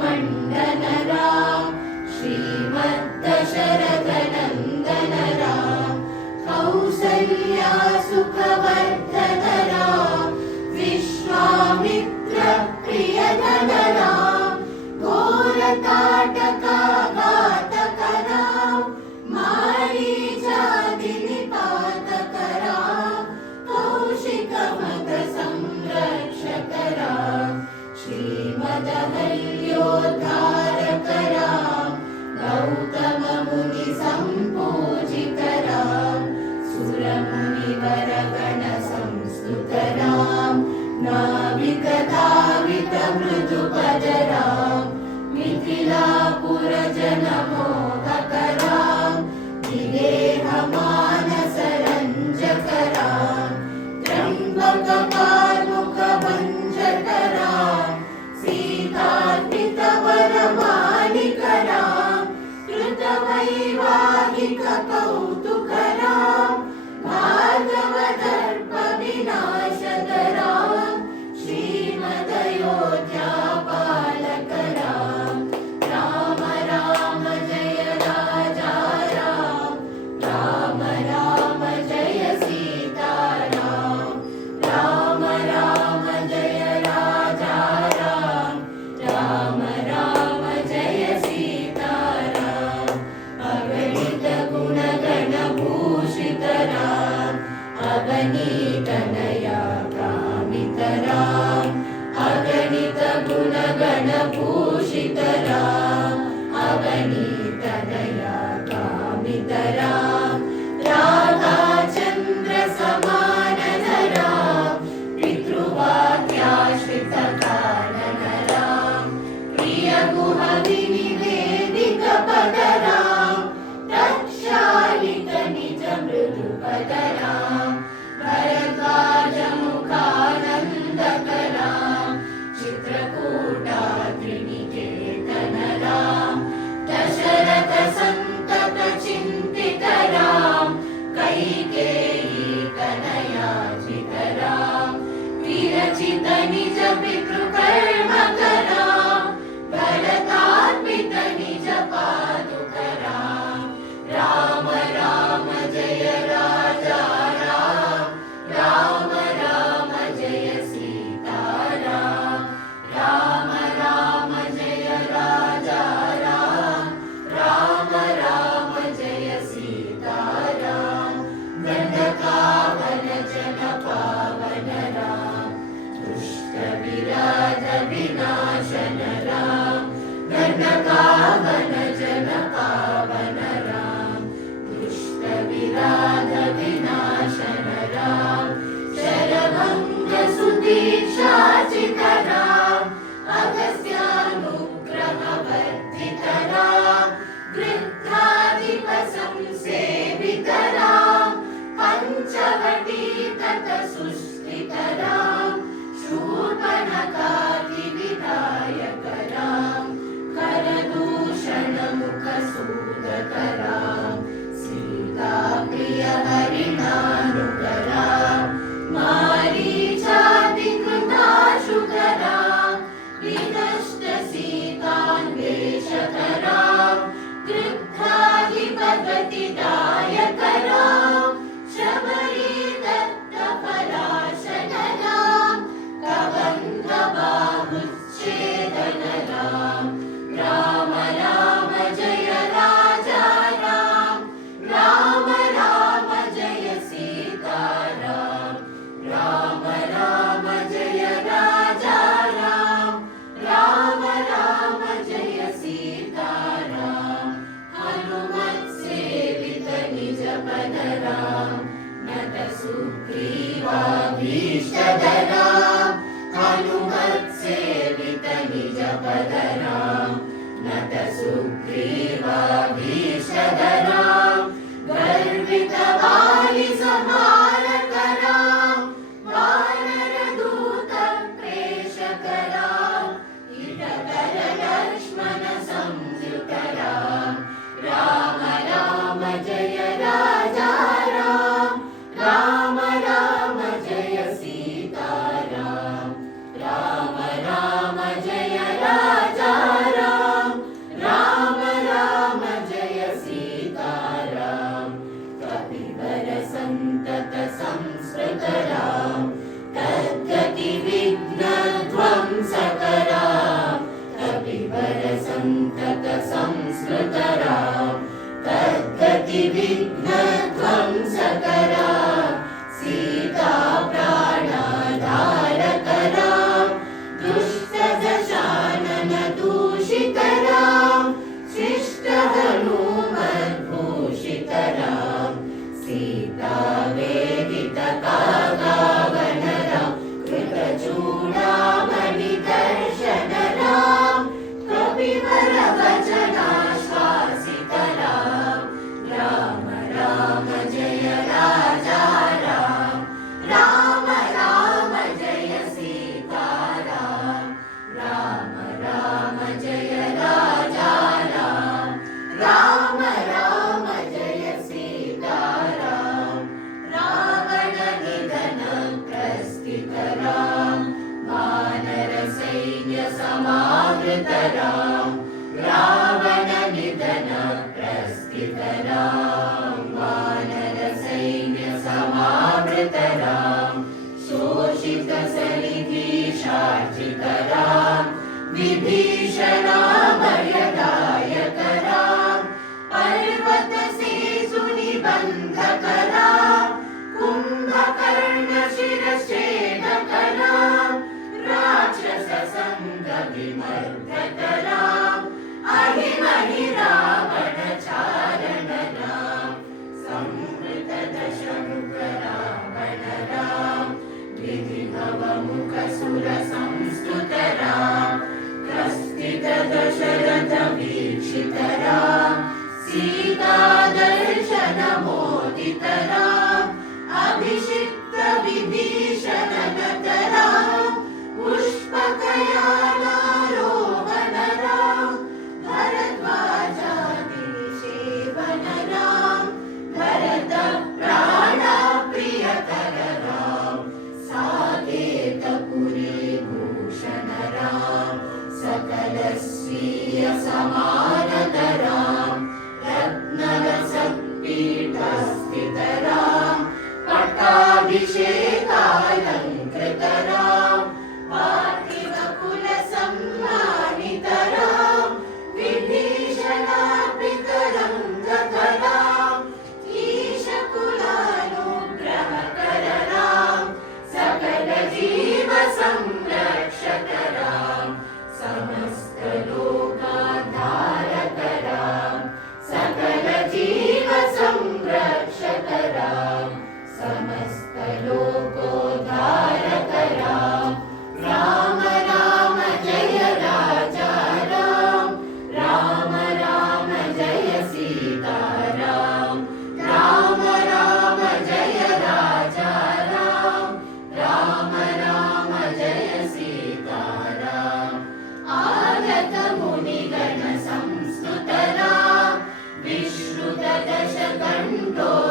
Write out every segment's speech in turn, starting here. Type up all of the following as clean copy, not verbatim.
मण्डन राम श्रीमद्दशरथ नन्दन राम कौसल्या सुखवर्धन राम विश्वामित्र प्रियधन राम घोरताटका घातक राम मारीचादि निपातक राम कौशिक मद संरक्षक राम श्रीमदहल्योद्धारक राम गौतम मुनि संपूजित राम सुरमुनिवर गण संस्तुत राम नाविक धावित मृदुपद राम मिथिलापुर जन मोहक राम विदेह मानस रंजक राम त्र्यंबक कार्मुक भंजक राम सीतार्पित वर मालिक राम कृत वैवाहिक कौतुक राम भार्गव दर्प विनाशक राम श्रीमदयोध्या पालक राम राम राम जय राजा राम राम राम जय सीता राम राम राम जय राजा राम राम राम जय सीता राम अगणित गुणगण भूषित राम अगणित नया कामित राम अगणित गुणगण भूषित राम अगणित नया कामित राम राधाचंद्र समान राम पितृवाक्याश्रित कानन राम प्रिय गुह विनिवेदित पद राम प्रक्षालित निज मृदु पद राम भरद्वाज मुखानंदक राम चित्रकूटाद्रिनिकेतन राम दशरथ संतत चिंतित राम कैकेयी तनयाजित राम विरचित निज पितृकर्मक राम भरतार्पित निज पादुक राम राम राम जय राजा राम राम राम जय सीता राम राम राम जय राजा राम राम राम जय सीता राम दंडकावन जन पावन राम दुष्ट विराज विनाशन राम दंडकावन जन पावन राम दुष्ट विराज विनाशन राम शरभंग सुदीक्षाचित राम अगस्त्यानुग्रह वर्धित राम गृध्राधिप संसेवित राम पंचवटी तत सुस्थित राम शूर्पणखादि विधायक राम करदूषण मुख सूदक राम सीता प्रिय हरिणानुग राम मारीचादि कृताशुक राम विनष्ट सीतान्वेषक राम गृध्राधिपगतिदायक राम शबरी दत्त पलाशन राम कबंध बाहुच्छेदन राम राम राम जय राजा राम राम राम जय सीता राम राम राम जय राजा राम राम राम जय सीता राम हनुमत सेवित निज पद राम नत सुग्रीवाभीष्टद राम हनुमत सेवित निज पद राम नत सुग्रीवाभीष्टद राम गर्वित वाली समारक राम वानर दूत प्रेषक राम हितकर लक्ष्मण संयुत राम राम राम जय राजा राम राम राम जय सीता राम राम राम जय राजा संतत संस्कृतरा तद्गति विघ्नध्वंसकरा सीता प्राणाधारकरा दुष्टदशानन दूषितरा शिष्ट हनुमद्भूषितरा सीता वेदित कागावनरा कृतचूडामणि दर्शनरा कपिवर वचनाश्वासितरा राम राम जय राजा राम राम राम जय सीताराम राम राम जय राजा राम राम राम जय सीताराम रावण निधन प्रस्थितराम वानर सैन्य समावृतराम रावण निधन प्रस्थितराम वानर सैन्य समावृतराम शोषित सलिधीशार्जितराम विभीषणाभयदायकराम पर्वत सेतुनिबन्धकराम कुम्भकर्ण शिरश्छेदकराम राक्षस संग विमर्दकराम अहिमहि रावण चारणराम संवृत दशमुख रावण राम विधिभव मुख सुर संस्तुतराम प्रस्थित दशरथ वीक्षितराम सीता दर्शन मोदितराम अभिषिक्त विभीषण नतराम पुष्पकयानारोहणराम भरद्वाजादिनिषेवनराम भरत प्राणप्रियकरराम साकेत पुरी भूषणराम सकल स्वीय समानतराम रत्नरसपीठस्थितराम पट्टाभिषेकालङ्कृतराम पार्थिव कुल सम्मानितराम विभीषणार्पितरङ्गकराम ईशकुलानुग्रहकरराम सकल जीव संरक्षकराम समस्त लोकाधारकराम सकल जीव संरक्षकराम समस्त लोकोद्धारकराम राम राम जय राजा राम राम राम जय सीताराम राम राम जय राजा राम राम राम जय सीताराम आगत मुनिगण संस्तुतराम विश्रुत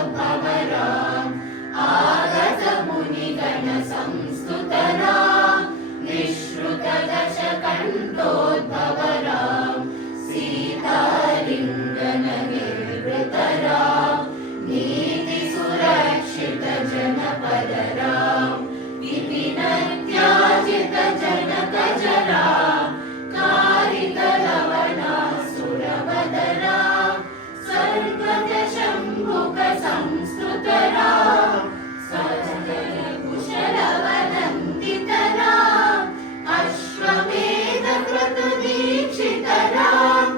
दशकण्ठोद्भवराम आगत मुनिगण संस्तुतराम विश्रुत दशकण्ठोद्भवराम सीतालिङ्गन निर्वृतराम नीति सुरक्षित जनपदराम विपिन त्याजित जनकजराम कारित लवणासुरवदराम स्वर्गत शम्भुक संस्तुतराम सजन कुशलवनन्दितराम अश्वमेध क्रतुदीक्षितराम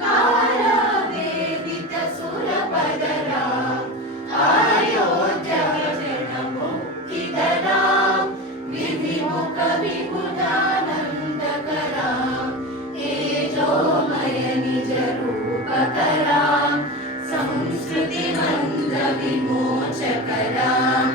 कालवेदित सुरपदराम अयोध्याजनमुक्तिधराम विधिमुख विबुधानन्दकराम तेजोमय निज रूपकराम संस्कृति मंद विमोचकराम